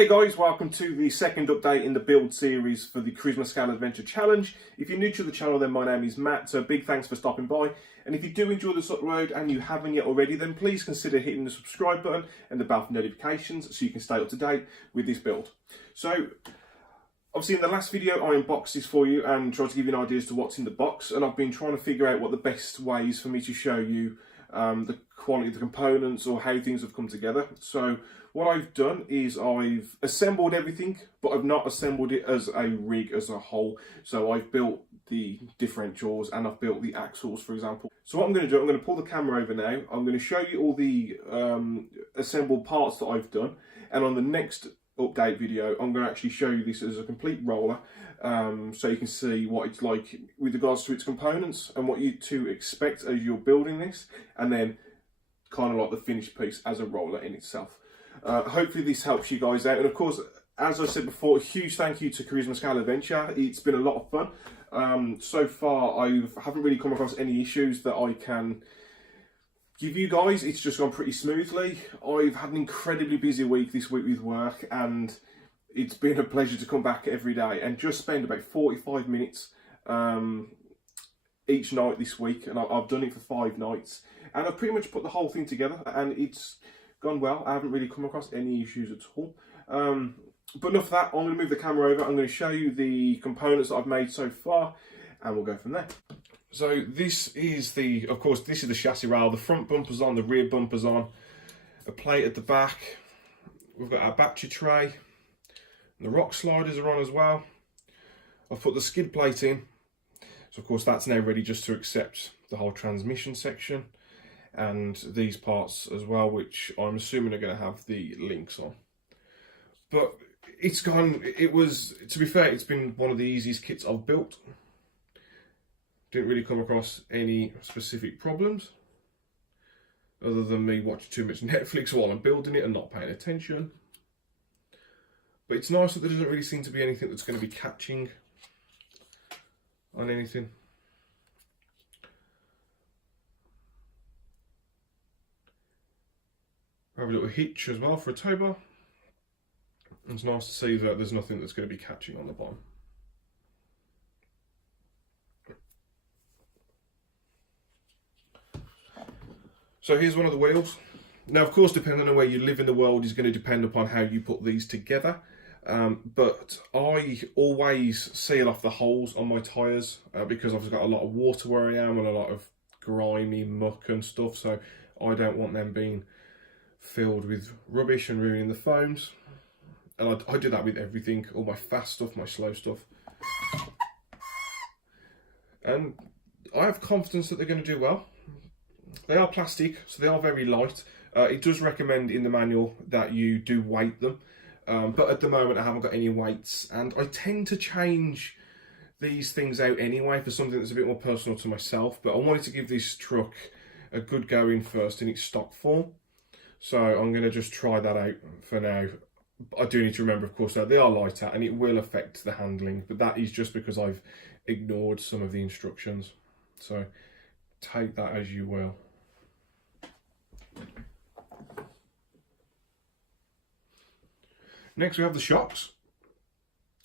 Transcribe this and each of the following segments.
Hey guys, welcome to the second update in the build series for the Carisma Scale Adventure Challenge. If you're new to the channel, then my name is Matt, so big thanks for stopping by. And if you do enjoy this upload and you haven't yet already, then please consider hitting the subscribe button and the bell for notifications so you can stay up to date with this build. So, obviously in the last video I unboxed this for you and tried to give you an idea as to what's in the box, and I've been trying to figure out what the best way is for me to show you the quality of the components or how things have come together. So what I've done is I've assembled everything, but I've not assembled it as a rig as a whole. So I've built the differentials and I've built the axles, for example. So what I'm going to do, I'm going to pull the camera over now. I'm going to show you all the assembled parts that I've done, and on the next update video I'm going to actually show you this as a complete roller, so you can see what it's like with regards to its components and what you to expect as you're building this, and then kind of like the finished piece as a roller in itself. Hopefully this helps you guys out, and of course, as I said before, a huge thank you to Carisma Scale Adventure. It's been a lot of fun. So far I haven't really come across any issues that I can give you guys. It's just gone pretty smoothly. I've had an incredibly busy week this week with work, and it's been a pleasure to come back every day and just spend about 45 minutes each night this week, and I've done it for 5 nights, and I've pretty much put the whole thing together and it's gone well. I haven't really come across any issues at all. But enough of that, I'm going to move the camera over. I'm going to show you the components that I've made so far, and we'll go from there. So this is of course, this is the chassis rail. The front bumper's on, the rear bumper's on. A plate at the back. We've got our battery tray. And the rock sliders are on as well. I've put the skid plate in. So of course that's now ready just to accept the whole transmission section. And these parts as well, which I'm assuming are going to have the links on. But it's gone, to be fair, it's been one of the easiest kits I've built. Didn't really come across any specific problems, other than me watching too much Netflix while I'm building it and not paying attention. But it's nice that there doesn't really seem to be anything that's going to be catching on anything. I have a little hitch as well for a tow bar. It's nice to see that there's nothing that's going to be catching on the bottom. So here's one of the wheels. Now, of course, depending on where you live in the world is going to depend upon how you put these together. But I always seal off the holes on my tyres because I've got a lot of water where I am and a lot of grimy muck and stuff. So I don't want them being filled with rubbish and ruining the foams. And I do that with everything, all my fast stuff, my slow stuff. And I have confidence that they're going to do well. They are plastic, so they are very light. It does recommend in the manual that you do weight them, but at the moment I haven't got any weights, and I tend to change these things out anyway for something that's a bit more personal to myself. But I wanted to give this truck a good go in first in its stock form, so I'm going to just try that out for now. I do need to remember, of course, that they are lighter and it will affect the handling, but that is just because I've ignored some of the instructions. So take that as you will. Next we have the shocks.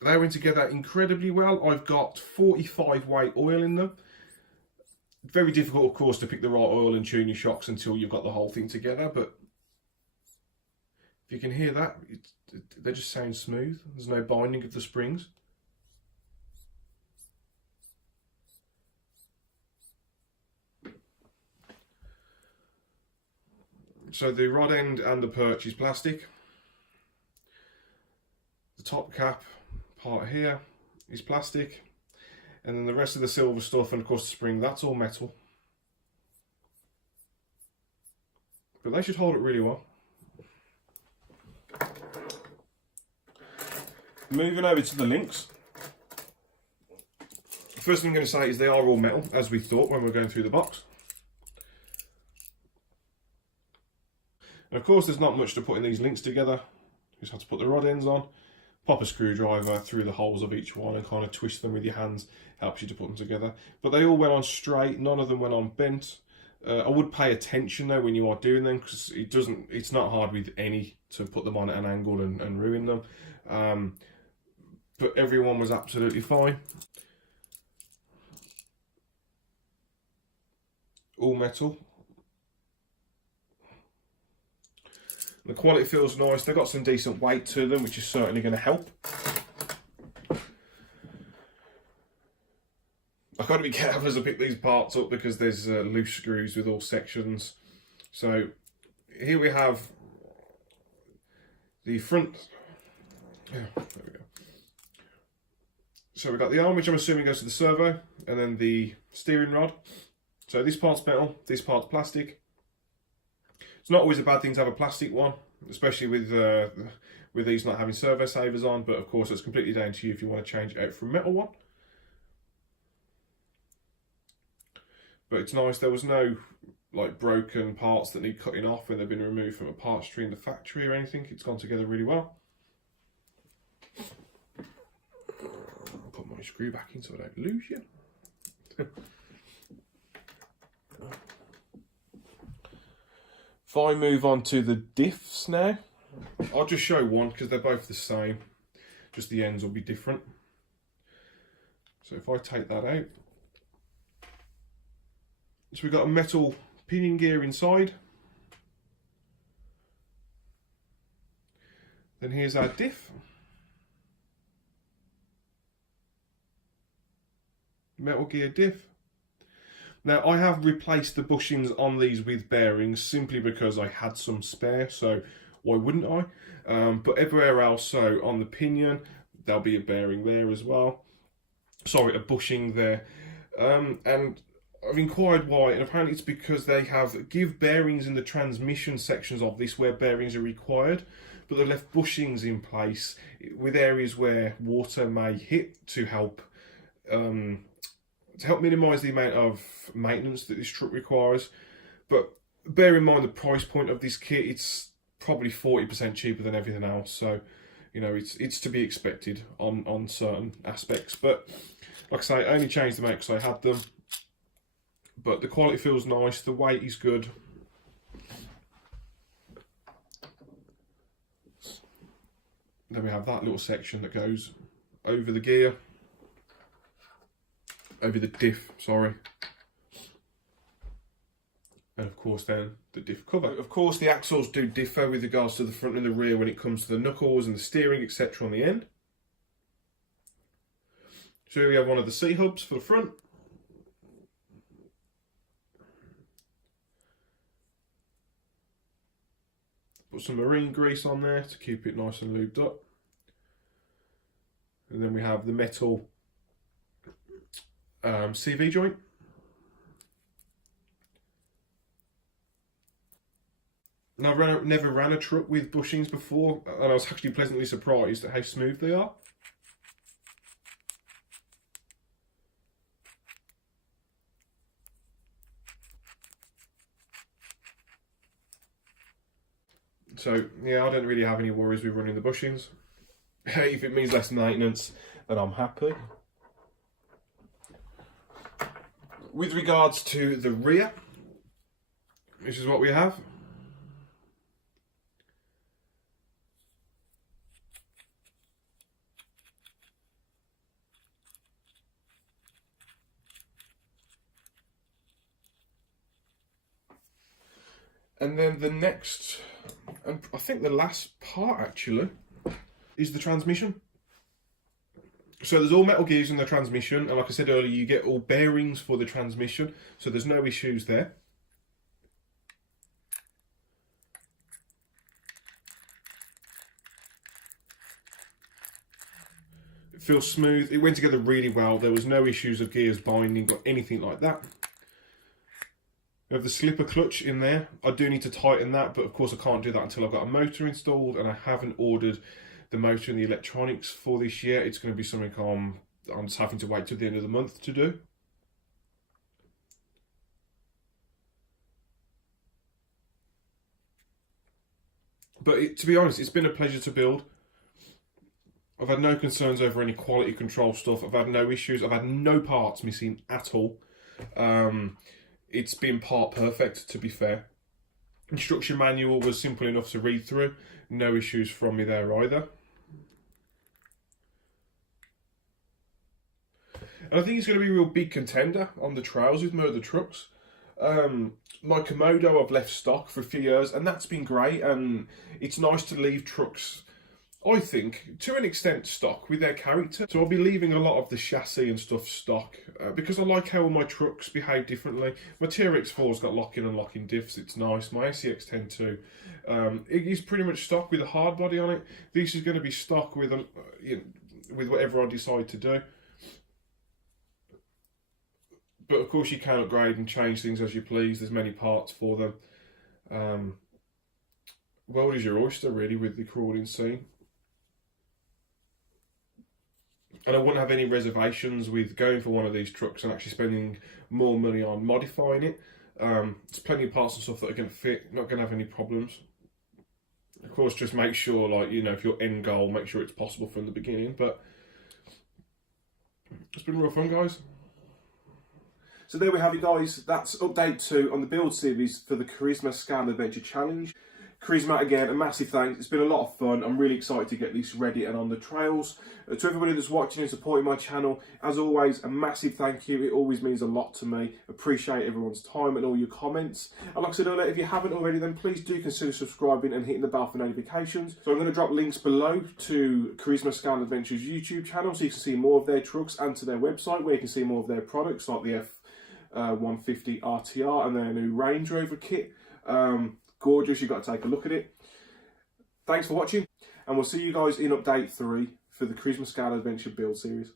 They went together incredibly well. I've got 45 weight oil in them. Very difficult, of course, to pick the right oil and tune your shocks until you've got the whole thing together, but if you can hear that, they just sound smooth. There's no binding of the springs. So the rod end and the perch is plastic. The top cap part here is plastic. And then the rest of the silver stuff and of course the spring, that's all metal. But they should hold it really well. Moving over to the links. The first thing I'm going to say is they are all metal, as we thought when we were going through the box. And of course there's not much to put in these links together. You just have to put the rod ends on, pop a screwdriver through the holes of each one and kind of twist them with your hands. Helps you to put them together. But they all went on straight, none of them went on bent. I would pay attention though when you are doing them, because it's not hard with any to put them on at an angle and ruin them. But everyone was absolutely fine. All metal. The quality feels nice. They've got some decent weight to them, which is certainly going to help. I've got to be careful as I pick these parts up because there's loose screws with all sections. So here we have the front. Yeah, there we go. So we've got the arm, which I'm assuming goes to the servo, and then the steering rod. So this part's metal, this part's plastic. It's not always a bad thing to have a plastic one, especially with these not having servo savers on, but of course it's completely down to you if you want to change it out for a metal one. But it's nice, there was no like broken parts that need cutting off when they've been removed from a parts tree in the factory or anything. It's gone together really well. I'll put my screw back in so I don't lose you. If I move on to the diffs now, I'll just show one because they're both the same, just the ends will be different. So if I take that out, so we've got a metal pinion gear inside. Then here's our diff. Metal gear diff. Now I have replaced the bushings on these with bearings simply because I had some spare, so why wouldn't I? But everywhere else, so on the pinion, there'll be a bearing there as well. Sorry, a bushing there. And I've inquired why, and apparently it's because they give bearings in the transmission sections of this where bearings are required, but they've left bushings in place with areas where water may hit to help minimise the amount of maintenance that this truck requires. But bear in mind the price point of this kit, it's probably 40% cheaper than everything else, so you know it's to be expected on certain aspects. But like I say, I only changed them out because I had them. But the quality feels nice, the weight is good. Then we have that little section that goes over the gear, over the diff, sorry. And of course then the diff cover. Of course the axles do differ with regards to the front and the rear when it comes to the knuckles and the steering, etc. on the end. So here we have one of the C-hubs for the front. Put some marine grease on there to keep it nice and lubed up. And then we have the metal CV joint. Now, I've never ran a truck with bushings before, and I was actually pleasantly surprised at how smooth they are. So, yeah, I don't really have any worries with running the bushings. If it means less maintenance, then I'm happy. With regards to the rear, this is what we have. And then the next, and I think the last part actually, is the transmission. So there's all metal gears in the transmission, and like I said earlier, you get all bearings for the transmission, so there's no issues there. It feels smooth, it went together really well, there was no issues of gears binding or anything like that. We have the slipper clutch in there. I do need to tighten that, but of course I can't do that until I've got a motor installed, and I haven't ordered the motor and the electronics for this year. It's going to be something I'm just having to wait till the end of the month to do. But to be honest, it's been a pleasure to build. I've had no concerns over any quality control stuff. I've had no issues. I've had no parts missing at all. it's been part perfect, to be fair. Instruction manual was simple enough to read through. No issues from me there either. And I think it's going to be a real big contender on the trails with motor trucks. My Komodo I've left stock for a few years, and that's been great. And it's nice to leave trucks, I think, to an extent stock with their character. So I'll be leaving a lot of the chassis and stuff stock because I like how all my trucks behave differently. My TRX4's got lock-in and lock-in diffs, it's nice. My SCX-10 too. It is pretty much stock with a hard body on it. This is going to be stock with with whatever I decide to do. But of course you can upgrade and change things as you please. There's many parts for them. World is your oyster really with the crawling scene. And I wouldn't have any reservations with going for one of these trucks and actually spending more money on modifying it. There's plenty of parts and stuff that are going to fit, not going to have any problems. Of course, just make sure, like, you know, if your end goal, make sure it's possible from the beginning. But it's been real fun, guys. So there we have it, guys. That's update 2 on the build series for the Carisma Scale Adventure Challenge. Carisma, again, a massive thanks. It's been a lot of fun. I'm really excited to get this ready and on the trails. To everybody that's watching and supporting my channel, as always, a massive thank you. It always means a lot to me. Appreciate everyone's time and all your comments. And like I said earlier, if you haven't already, then please do consider subscribing and hitting the bell for notifications. So I'm going to drop links below to Carisma Scale Adventure's YouTube channel so you can see more of their trucks, and to their website where you can see more of their products like the F150 RTR and their new Range Rover kit. Gorgeous, you've got to take a look at it. Thanks for watching, and we'll see you guys in update 3 for the Carisma Scale Adventure build series.